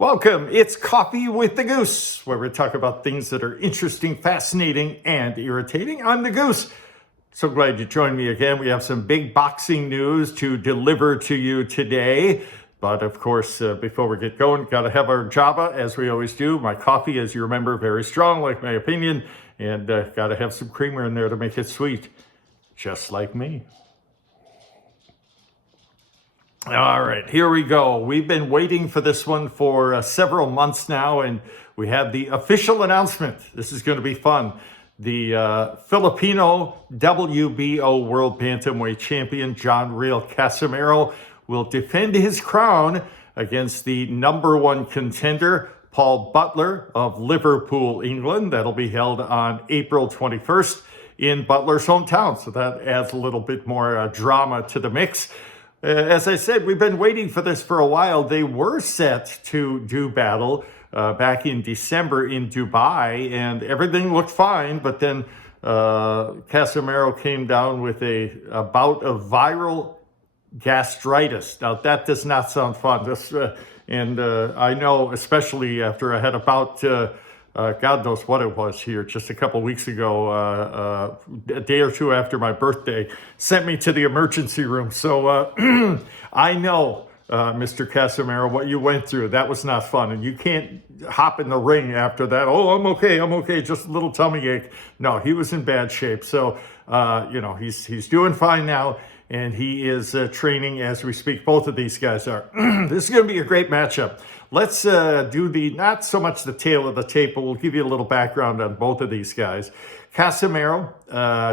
Welcome. It's Coffee with the Goose, where we talk about things that are interesting, fascinating, and irritating. I'm the Goose. So glad you joined me again. We have some big boxing news to deliver to you today. But of course, before we get going, got to have our Java, as we always do. My coffee, as you remember, very strong, like my opinion. And got to have some creamer in there to make it sweet, just like me. All right, here we go. We've been waiting for this one for several months now, and we have the official announcement. This is going to be fun. The Filipino WBO World Bantamweight Champion, John Real Casimero, will defend his crown against the number one contender, Paul Butler of Liverpool, England. That'll be held on April 21st in Butler's hometown. So that adds a little bit more drama to the mix. As I said, we've been waiting for this for a while. They were set to do battle back in December in Dubai, and everything looked fine. But then Casimero came down with a bout of viral gastritis. Now, that does not sound fun. I know, especially after I had a bout, God knows what it was here, just a couple weeks ago, a day or two after my birthday, sent me to the emergency room. So I know, Mr. Casimero, what you went through. That was not fun. And you can't hop in the ring after that. Oh, I'm okay, just a little tummy ache. No, he was in bad shape. So, he's doing fine now. And he is training as we speak. Both of these guys are. This is going to be a great matchup. Let's do not so much the tail of the tape, but we'll give you a little background on both of these guys. Casimero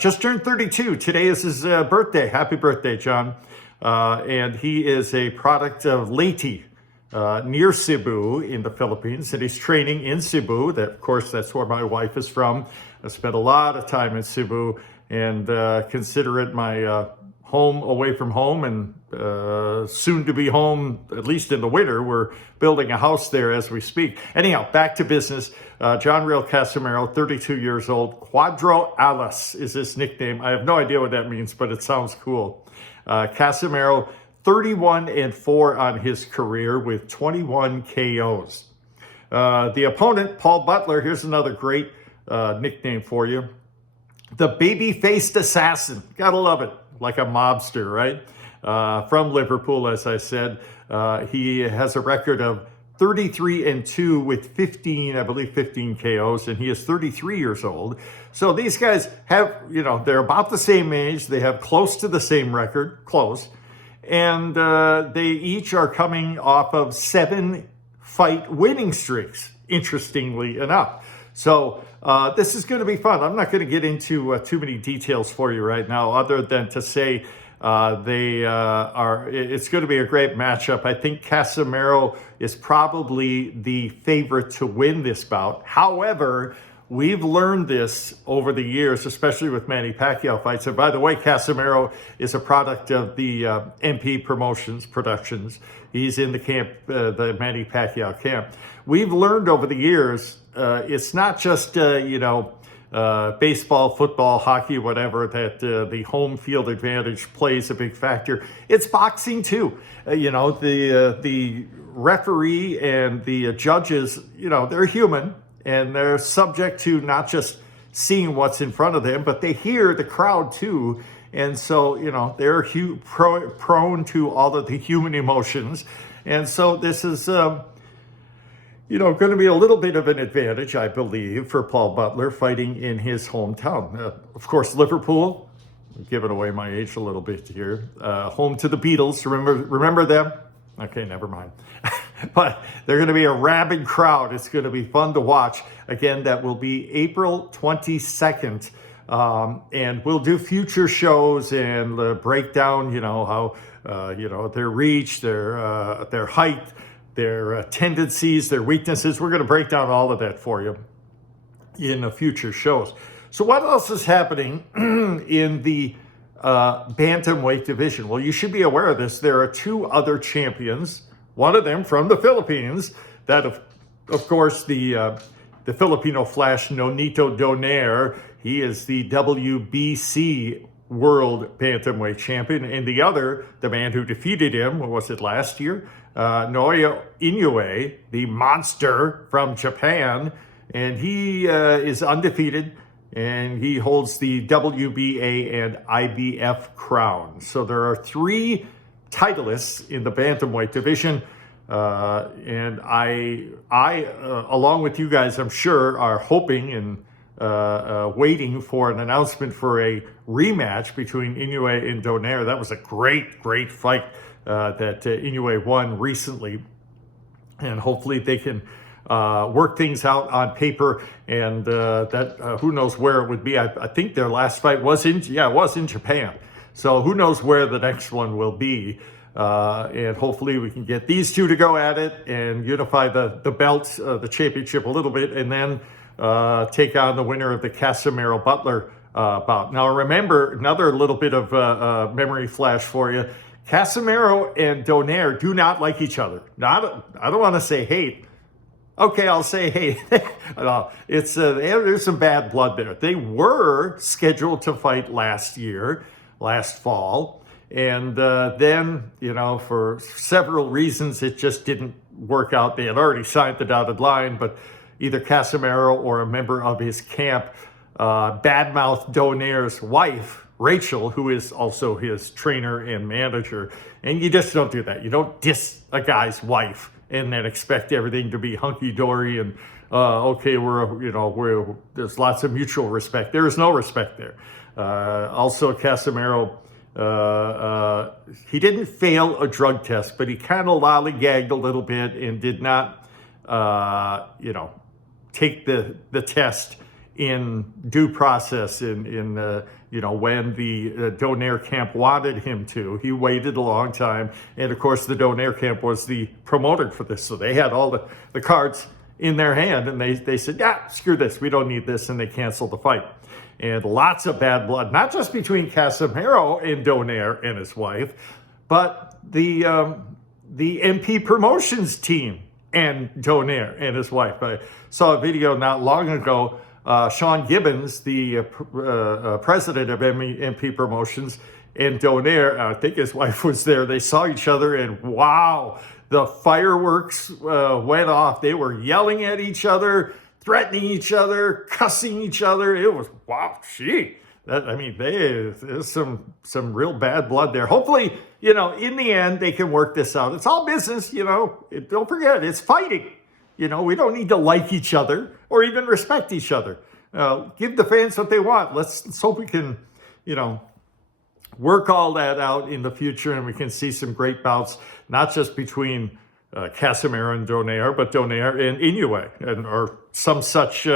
just turned 32. Today is his birthday. Happy birthday, John. And he is a product of Leyte, near Cebu in the Philippines. And he's training in Cebu. Of course, that's where my wife is from. I spent a lot of time in Cebu and consider it my home away from home, and soon to be home, at least in the winter. We're building a house there as we speak. Anyhow, back to business. John Real Casimero, 32 years old. Cuatro Alas is his nickname. I have no idea what that means, but it sounds cool. Casimero, 31-4 on his career with 21 KOs. The opponent, Paul Butler, here's another great nickname for you. The baby-faced assassin. Gotta love it. Like a mobster, right? From Liverpool, as I said. He has a record of 33-2 with 15 KOs, and he is 33 years old. So these guys have, they're about the same age. They have close to the same record, close. And they each are coming off of 7-fight winning streaks, interestingly enough. So this is going to be fun. I'm not going to get into too many details for you right now, other than to say it's going to be a great matchup. I think Casimero is probably the favorite to win this bout. However, we've learned this over the years, especially with Manny Pacquiao fights. And by the way, Casimero is a product of the MP Productions. He's in the camp, the Manny Pacquiao camp. We've learned over the years, it's not just, baseball, football, hockey, whatever, that the home field advantage plays a big factor. It's boxing too. The referee and the judges, they're human, and they're subject to not just seeing what's in front of them, but they hear the crowd too. And so, they're prone to all of the human emotions. And so this is, going to be a little bit of an advantage, I believe, for Paul Butler fighting in his hometown. Of course, Liverpool, I'm giving away my age a little bit here, home to the Beatles. Remember them? Okay, never mind. But they're going to be a rabid crowd. It's going to be fun to watch. Again, that will be April 22nd. And we'll do future shows and break down, how, their reach, their height, their tendencies, their weaknesses. We're going to break down all of that for you in the future shows. So what else is happening in the bantamweight division? Well, you should be aware of this. There are two other champions, one of them from the Philippines, that of course the Filipino Flash, Nonito Donaire. He is the WBC World Bantamweight Champion. And the other, the man who defeated him, what was it, last year? Naoya Inoue, the monster from Japan, and he is undefeated, and he holds the WBA and IBF crown. So there are 3 titleists in the bantamweight division, and I, along with you guys, I'm sure, are hoping and waiting for an announcement for a rematch between Inoue and Donaire. That was a great fight that Inoue won recently, and hopefully they can work things out on paper, and that who knows where it would be. I think their last fight was in Japan, so who knows where the next one will be. And hopefully we can get these 2 to go at it and unify the belt, the championship a little bit, and then take on the winner of the Casimero-Butler bout. Now remember, another little bit of memory flash for you. Casimiro and Donaire do not like each other. Now, I don't want to say hate. Okay, I'll say hate. There's some bad blood there. They were scheduled to fight last fall. And then, for several reasons, it just didn't work out. They had already signed the dotted line, but either Casimiro or a member of his camp badmouthed Donaire's wife, Rachel, who is also his trainer and manager. And you just don't do that. You don't diss a guy's wife and then expect everything to be hunky-dory and, there's lots of mutual respect. There is no respect there. Also, Casimiro, he didn't fail a drug test, but he kind of lollygagged a little bit and did not, take the test in due process when the Donaire camp wanted him to. He waited a long time. And of course, the Donaire camp was the promoter for this. So they had all the cards in their hand, and they said, screw this. We don't need this. And they canceled the fight. And lots of bad blood, not just between Casimiro and Donaire and his wife, but the MP Promotions team and Donaire and his wife. I saw a video not long ago. Sean Gibbons, the president of MP Promotions, and Donaire, I think his wife was there. They saw each other, and wow, the fireworks went off. They were yelling at each other, threatening each other, cussing each other. It was, wow, there's some real bad blood there. Hopefully, in the end, they can work this out. It's all business, don't forget, it's fighting. We don't need to like each other or even respect each other. Give the fans what they want. Let's hope we can, work all that out in the future, and we can see some great bouts, not just between Casimiro and Donaire, but Donaire and Inoue, or some such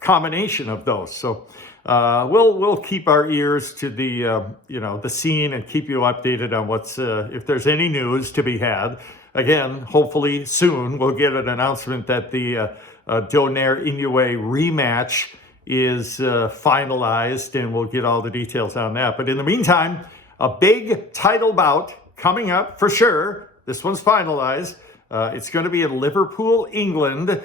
combination of those. So we'll keep our ears to the scene and keep you updated on what's if there's any news to be had. Again, hopefully soon we'll get an announcement that the Donaire-Inoue rematch is finalized, and we'll get all the details on that. But in the meantime, a big title bout coming up for sure. This one's finalized. It's going to be in Liverpool, England.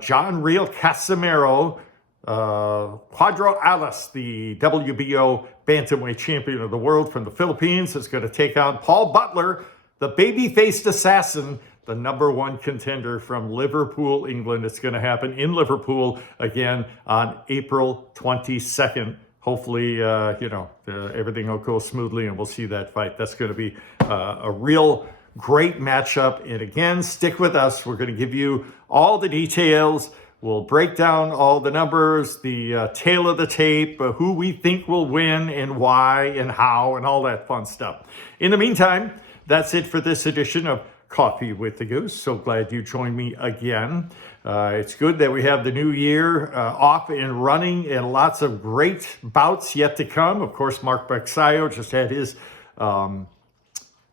John Real Casimiro, Cuadro Alas, the WBO Bantamweight champion of the world from the Philippines, is going to take on Paul Butler, the baby-faced assassin, the #1 contender from Liverpool, England. It's going to happen in Liverpool again on April 22nd. Hopefully, everything will go smoothly and we'll see that fight. That's going to be a real great matchup. And again, stick with us. We're going to give you all the details. We'll break down all the numbers, the tail of the tape, who we think will win and why and how and all that fun stuff. In the meantime, that's it for this edition of Coffee with the Goose. So glad you joined me again. It's good that we have the new year off and running, and lots of great bouts yet to come. Of course, Mark Bexayo just had his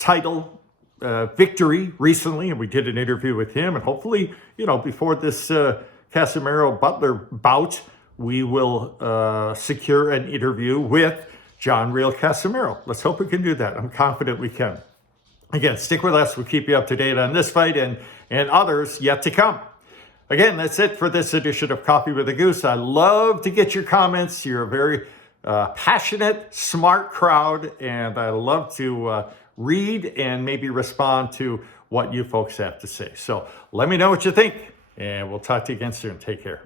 title victory recently, and we did an interview with him. And hopefully, before this Casimero-Butler bout, we will secure an interview with John Real Casimiro. Let's hope we can do that. I'm confident we can. Again, stick with us. We'll keep you up to date on this fight and others yet to come. Again, that's it for this edition of Coffee with a Goose. I love to get your comments. You're a very passionate, smart crowd, and I love to read and maybe respond to what you folks have to say. So let me know what you think, and we'll talk to you again soon. Take care.